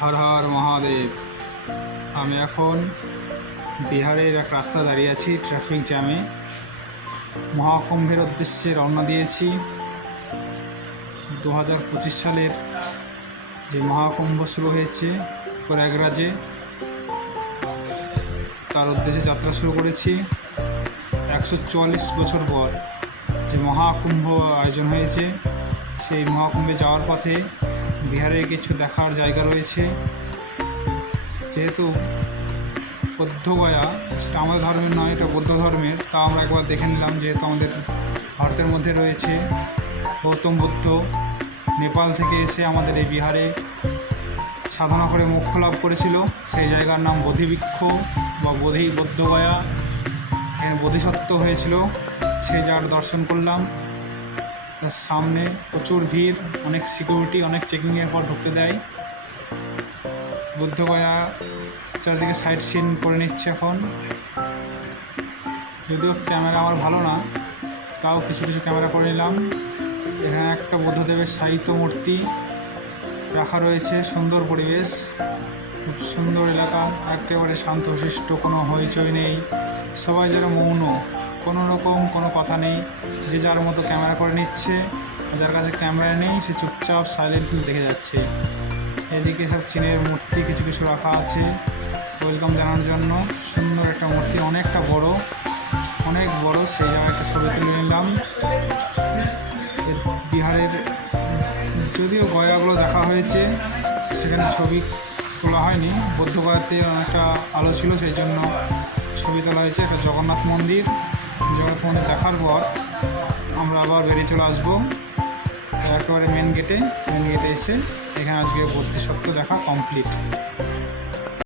হর হর মহাদেব। আমি এখন বিহারের এক রাস্তা দাঁড়িয়ে আছি ট্রাফিক জ্যামে। মহাকুম্ভের উদ্দেশ্যে রওনা দিয়েছি। 2025 সালের যে মহাকুম্ভ শুরু হয়েছে প্রয়াগরাজে, তার উদ্দেশ্যে যাত্রা শুরু করেছি। 144 বছর পর যে মহাকুম্ভ আয়োজন হয়েছে, সেই মহাকুম্ভে যাওয়ার পথে বিহারে কিছু দেখার জায়গা রয়েছে। যেহেতু বৌদ্ধগয়া সেটা আমাদের ধর্মের নয়, এটা বৌদ্ধ ধর্মের, তা আমরা একবার দেখে নিলাম। যেহেতু আমাদের ভারতের মধ্যে রয়েছে, গৌতম বুদ্ধ নেপাল থেকে এসে আমাদের এই বিহারে সাধনা করে মোক্ষ লাভ করেছিল। সেই জায়গার নাম বোধিবৃক্ষ বা বৌদ্ধগয়া। এখানে বোধিসত্ত্ব হয়েছিল, সেই জায়গাটা দর্শন করলাম। তার সামনে প্রচুর ভিড়, অনেক সিকিউরিটি, অনেক চেকিংয়ের পর ঢুকতে দেয়। বুদ্ধগয়া চারিদিকে সাইট সিন করে নিচ্ছে এখন। যদিও ক্যামেরা আমার ভালো না, তাও কিছু কিছু ক্যামেরা করে নিলাম। এখানে একটা বুদ্ধদেবের সাহিত্য মূর্তি রাখা রয়েছে। সুন্দর পরিবেশ, খুব সুন্দর এলাকা, একেবারে শান্তশিষ্ট, কোনো হইচই নেই। সবাই যারা মৌন, কোনো রকম কোনো কথা নেই, যে যার মতো ক্যামেরা করে নিচ্ছে। যার কাছে ক্যামেরা নেই সে চুপচাপ সাইলেন্টলি দেখে যাচ্ছে। এদিকে সব চীনের মূর্তি কিছু কিছু রাখা আছে ওয়েলকাম জানানোর জন্য। সুন্দর একটা মূর্তি, অনেকটা বড়, অনেক বড়। সেই জায়গায় একটা ছবি তুলে নিলাম। বিহারের যদিও গয়াগুলো দেখা হয়েছে, সেখানে ছবি তোলা হয়নি। বৌদ্ধগয়াতে অনেকটা আলো ছিল, সেই জন্য ছবি তোলা হয়েছে। একটা জগন্নাথ মন্দির দেখার পর আমরা আবার বেরিয়ে চলে আসবো একেবারে মেন গেটে এসে এখানে আজকে বোধিসত্ত্ব দেখা কমপ্লিট।